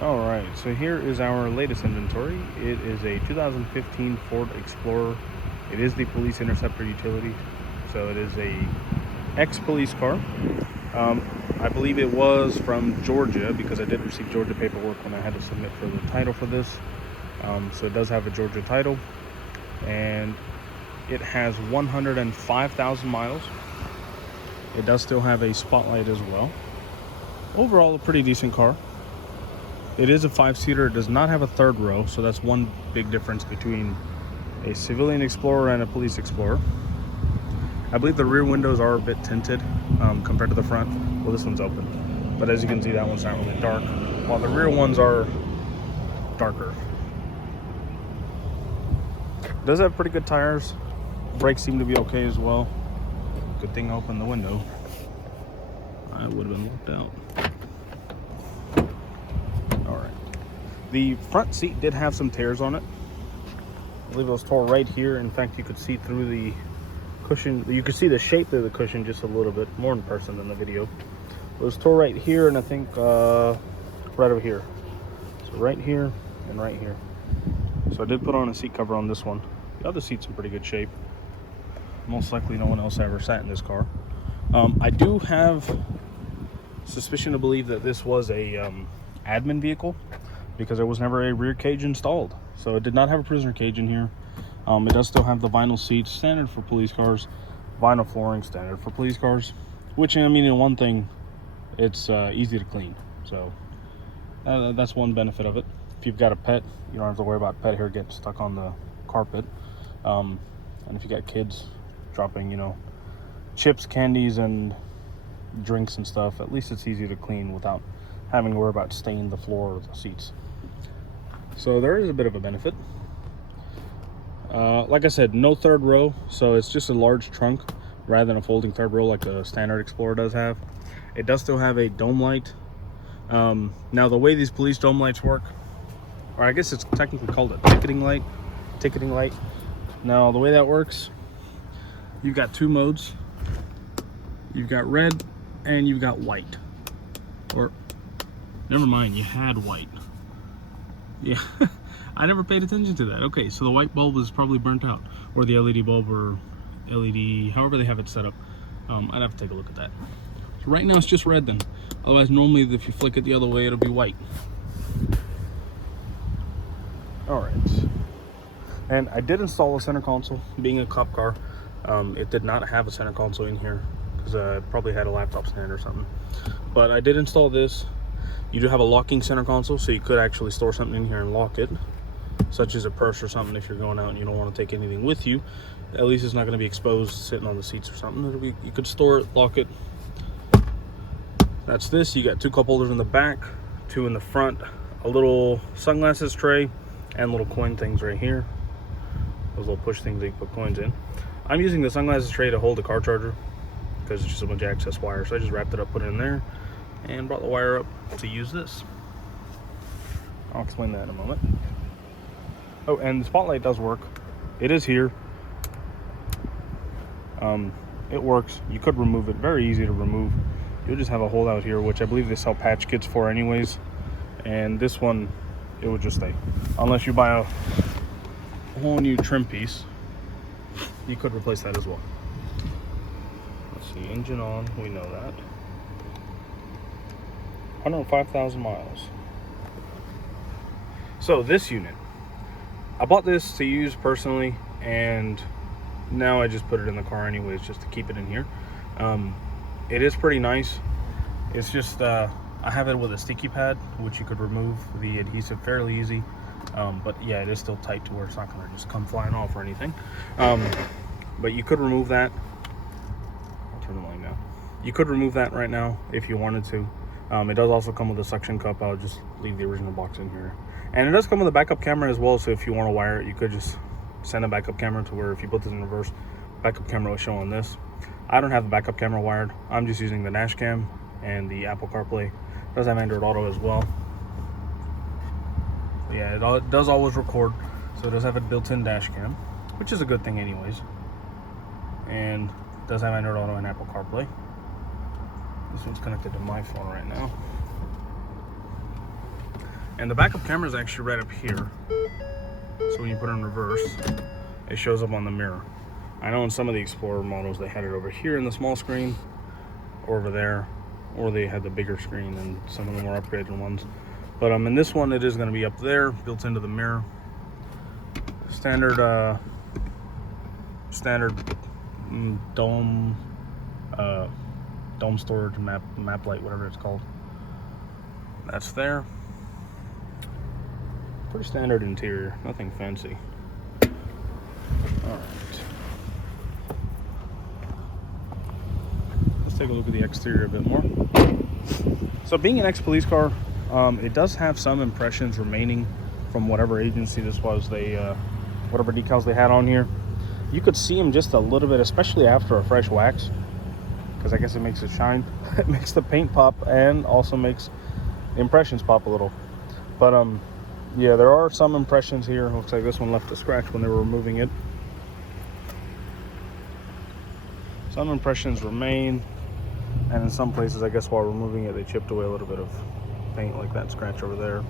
Alright, so here is our latest inventory. It is a 2015 Ford Explorer. It is the police Interceptor utility, so it is a ex-police car. I believe it was from Georgia because I did receive Georgia paperwork when I had to submit for the title for this. So it does have a Georgia title, and it has 105,000 miles. It does still have a spotlight as well. Overall, a pretty decent car. It is a 5-seater. It does not have a third row, so that's one big difference between a civilian Explorer and a police Explorer. I believe the rear windows are a bit tinted compared to the front. Well, this one's open, but as you can see, that one's not really dark, while the rear ones are darker. It does have pretty good tires. Brakes seem to be okay as well. Good thing I opened the window. I would have been locked out. The front seat did have some tears on it. I believe it was tore right here. In fact, you could see through the cushion. You could see the shape of the cushion just a little bit more in person than the video. It was tore right here, and I think right over here. So right here and right here. So I did put on a seat cover on this one. The other seat's in pretty good shape. Most likely no one else ever sat in this car. I do have suspicion to believe that this was a admin vehicle, because there was never a rear cage installed. So it did not have a prisoner cage in here. It does still have the vinyl seats, standard for police cars, vinyl flooring, standard for police cars, which, I mean, in one thing, it's easy to clean. So that's one benefit of it. If you've got a pet, you don't have to worry about pet hair getting stuck on the carpet. And if you got kids dropping, chips, candies, and drinks and stuff, at least it's easy to clean without having to worry about staining the floor or the seats. So there is a bit of a benefit. Like I said, no third row, so it's just a large trunk rather than a folding third row like a standard Explorer does have. It does still have a dome light. Now the way these police dome lights work, or I guess it's technically called a ticketing light. Now the way that works, you've got two modes. You've got red and you've got white. Or never mind, you had white. Yeah, I never paid attention to that. Okay, so the white bulb is probably burnt out, or the LED bulb, or LED, however they have it set up. I'd have to take a look at that. So right now it's just red then. Otherwise, normally if you flick it the other way, it'll be white. All right. And I did install a center console. Being a cop car, it did not have a center console in here because I probably had a laptop stand or something. But I did install this. You do have a locking center console, so you could actually store something in here and lock it, such as a purse or something. If you're going out and you don't want to take anything with you, at least it's not going to be exposed sitting on the seats or something. You could store it, lock it. That's this. You got two cup holders in the back, two in the front, a little sunglasses tray, and little coin things right here. Those little push things that you put coins in. I'm using the sunglasses tray to hold the car charger because it's just a bunch of access wire. So I just wrapped it up, put it in there, and brought the wire up to use this. I'll explain that in a moment. Oh, and the spotlight does work. It is here. It works. You could remove it. Very easy to remove. You'll just have a hole out here, which I believe they sell patch kits for anyways. And this one, it would just stay. Unless you buy a whole new trim piece, you could replace that as well. Let's see, engine on, we know that. 105,000 miles. So this unit, I bought this to use personally, and now I just put it in the car anyways just to keep it in here. It is pretty nice. It's just I have it with a sticky pad, which you could remove the adhesive fairly easy. But yeah, it is still tight to where it's not gonna just come flying off or anything. But you could remove that. I'll turn the light now. You could remove that right now if you wanted to. It does also come with a suction cup. I'll just leave the original box in here. And it does come with a backup camera as well, so if you want to wire it, you could just send a backup camera to where if you put this in reverse, backup camera will show on this. I don't have the backup camera wired. I'm just using the dash cam and the Apple CarPlay. It does have Android Auto as well. But yeah, it does always record, so it does have a built-in dash cam, which is a good thing anyways. And it does have Android Auto and Apple CarPlay. This one's connected to my phone right now. And the backup camera is actually right up here. So when you put it in reverse, it shows up on the mirror. I know in some of the Explorer models, they had it over here in the small screen, or over there, or they had the bigger screen in some of the more upgraded ones. But in this one, it is going to be up there, built into the mirror. Standard dome storage map light, whatever it's called. That's there. Pretty standard interior, nothing fancy. All right. Let's take a look at the exterior a bit more. So being an ex-police car, it does have some impressions remaining from whatever agency this was. They whatever decals they had on here, you could see them just a little bit, especially after a fresh wax, because I guess it makes it shine. It makes the paint pop and also makes the impressions pop a little. But yeah, there are some impressions here. Looks like this one left a scratch when they were removing it. Some impressions remain, and in some places, I guess while removing it, they chipped away a little bit of paint, like that scratch over there.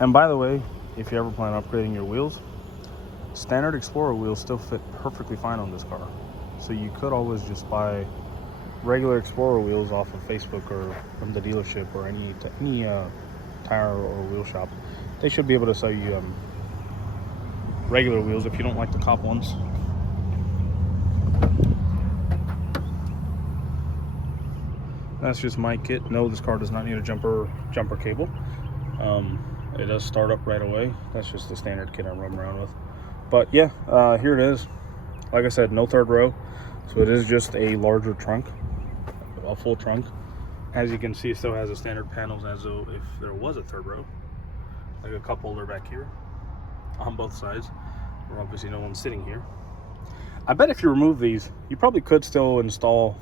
And by the way, if you ever plan on upgrading your wheels, standard Explorer wheels still fit perfectly fine on this car. So you could always just buy regular Explorer wheels off of Facebook or from the dealership or any tire or wheel shop. They should be able to sell you regular wheels if you don't like the cop ones. That's just my kit. No, this car does not need a jumper cable. It does start up right away. That's just the standard kit I run around with. But yeah, here it is. Like I said, no third row. So it is just a larger trunk, a full trunk. As you can see, it still has the standard panels as though if there was a third row. Like a cup holder back here on both sides, where obviously no one's sitting here. I bet if you remove these, you probably could still install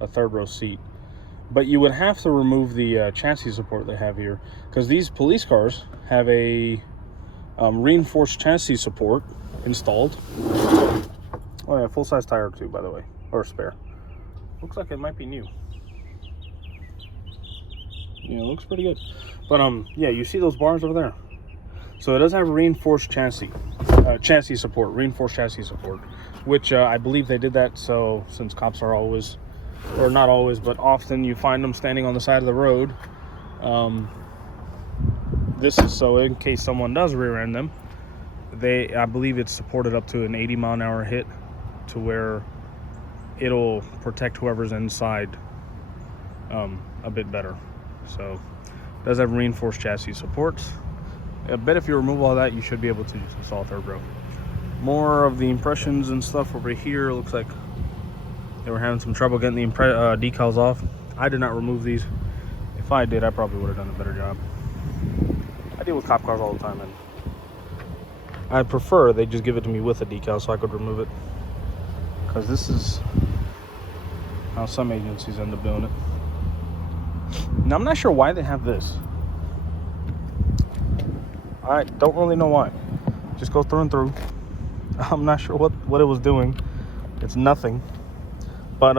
a third row seat. But you would have to remove the chassis support they have here, because these police cars have a reinforced chassis support installed. Oh yeah, full-size tire too, by the way, or spare. Looks like it might be new. Yeah, it looks pretty good. But yeah, you see those bars over there? So it does have reinforced chassis support, reinforced chassis support, which I believe they did that so since cops are always, or not always, but often you find them standing on the side of the road. This is so in case someone does rear end them, I believe it's supported up to an 80-mile-an-hour hit to where it'll protect whoever's inside a bit better. So it does have reinforced chassis supports. I bet if you remove all that, you should be able to install third row. More of the impressions and stuff over here. Looks like they were having some trouble getting the decals off. I did not remove these. If I did, I probably would have done a better job. I deal with cop cars all the time, and I prefer they just give it to me with a decal so I could remove it, because this is how some agencies end up doing it. Now, I'm not sure why they have this. I don't really know why. Just go through and through. I'm not sure what it was doing. It's nothing. But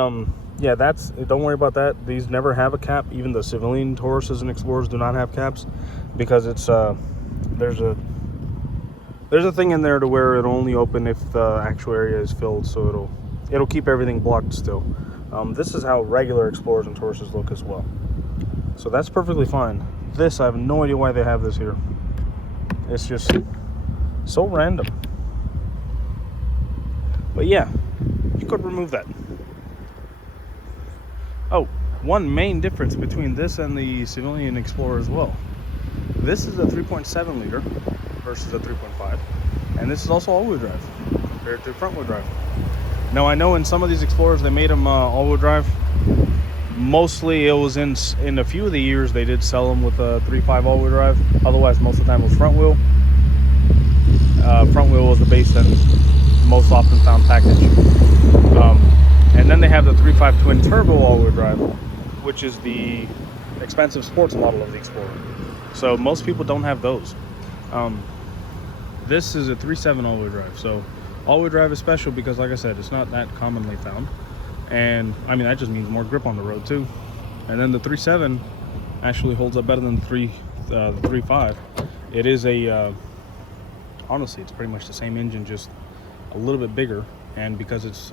yeah, don't worry about that. These never have a cap. Even the civilian Tauruses and Explorers do not have caps, because it's there's a thing in there to where it'll only open if the actual area is filled, so it'll keep everything blocked still. This is how regular Explorers and Tauruses look as well. So that's perfectly fine. This, I have no idea why they have this here. It's just so random. But yeah, you could remove that. Oh, one main difference between this and the civilian Explorer as well. This is a 3.7 liter versus a 3.5. And this is also all-wheel drive compared to front-wheel drive. Now, I know in some of these Explorers, they made them all-wheel drive. Mostly it was in a few of the years they did sell them with a 3.5 all-wheel drive. Otherwise, most of the time it was front wheel. Front wheel was the base and most often found package. And then they have the 3.5 twin turbo all-wheel drive, which is the expensive sports model of the Explorer. So most people don't have those. This is a 3.7 all-wheel drive. So all-wheel drive is special because, like I said, it's not that commonly found. And I mean, that just means more grip on the road too. And then the 3.7 actually holds up better than the 3.5. It is a honestly, it's pretty much the same engine, just a little bit bigger, and because it's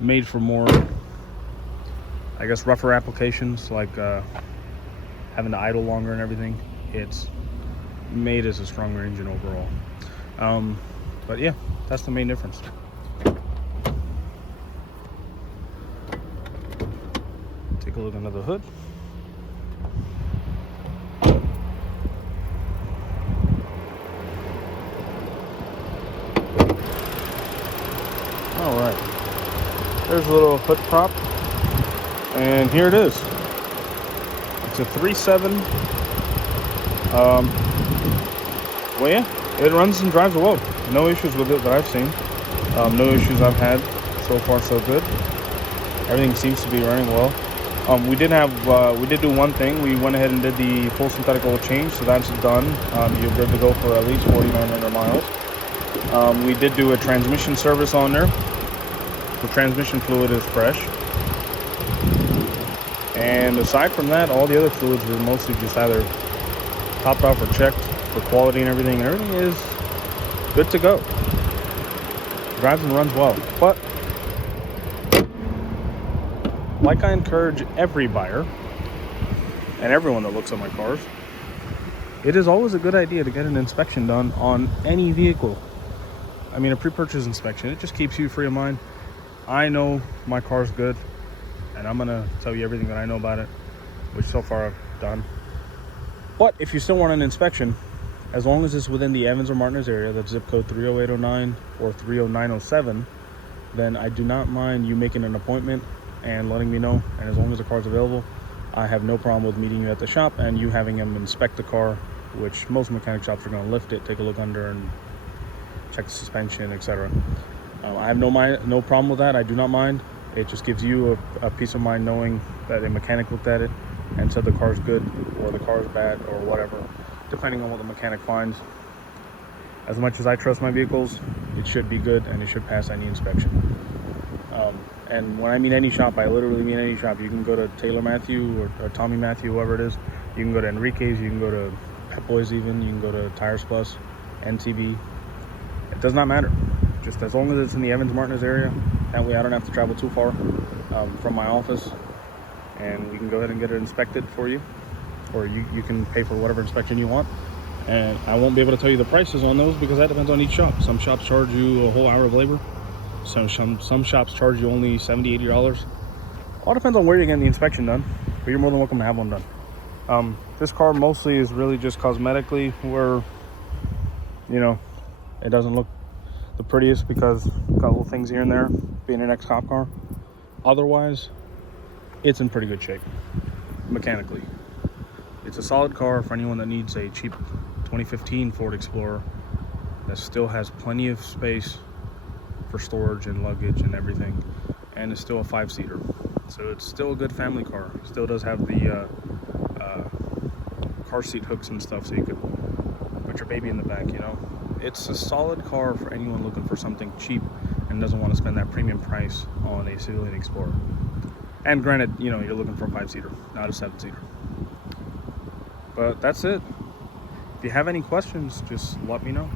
made for more, I guess, rougher applications, like having to idle longer and everything, it's made as a stronger engine overall. But yeah, that's the main difference. Take a look under the hood. All right, there's a little hood prop, and here it is. It's a 3.7. Well, yeah, it runs and drives well. No issues with it that I've seen. No issues I've had. So far, so good. Everything seems to be running well. We did do one thing. We went ahead and did the full synthetic oil change, so that's done. You're good to go for at least 4,900 miles. We did do a transmission service on there. The transmission fluid is fresh. And aside from that, all the other fluids were mostly just either topped off or checked for quality and everything. And everything is good to go. Drives and runs well. But like I encourage every buyer and everyone that looks at my cars, it is always a good idea to get an inspection done on any vehicle. I mean, a pre-purchase inspection, it just keeps you free of mind. I know my car's good, and I'm gonna tell you everything that I know about it, which so far I've done. But if you still want an inspection, as long as it's within the Evans or Martinez area, that's zip code 30809 or 30907, then I do not mind you making an appointment and letting me know. And as long as the car's available, I have no problem with meeting you at the shop and you having them inspect the car, which most mechanic shops are going to lift it, take a look under, and check the suspension, etc. I have no problem with that. I do not mind. It just gives you a peace of mind knowing that a mechanic looked at it and said the car's good or the car's bad or whatever, depending on what the mechanic finds. As much as I trust my vehicles, it should be good and it should pass any inspection. And when I mean any shop, I literally mean any shop. You can go to Taylor Matthew or Tommy Matthew, whoever it is. You can go to Enrique's, you can go to Pep Boys even, you can go to Tires Plus, NTB. It does not matter. Just as long as it's in the Evans Martinez area, that way I don't have to travel too far from my office, and we can go ahead and get it inspected for you, or you can pay for whatever inspection you want. And I won't be able to tell you the prices on those because that depends on each shop. Some shops charge you a whole hour of labor. Some shops charge you only $70, $80. All depends on where you're getting the inspection done, but you're more than welcome to have one done. This car mostly is really just cosmetically where, you know, it doesn't look the prettiest because it's got little things here and there, being an ex-cop car. Otherwise, it's in pretty good shape mechanically. It's a solid car for anyone that needs a cheap 2015 Ford Explorer that still has plenty of space for storage and luggage and everything, and it's still a 5-seater, so it's still a good family car. It still does have the car seat hooks and stuff, so you could put your baby in the back. You know, it's a solid car for anyone looking for something cheap and doesn't want to spend that premium price on a civilian Explorer. And granted, you know, you're looking for a 5-seater, not a 7-seater. But that's it. If you have any questions, just let me know.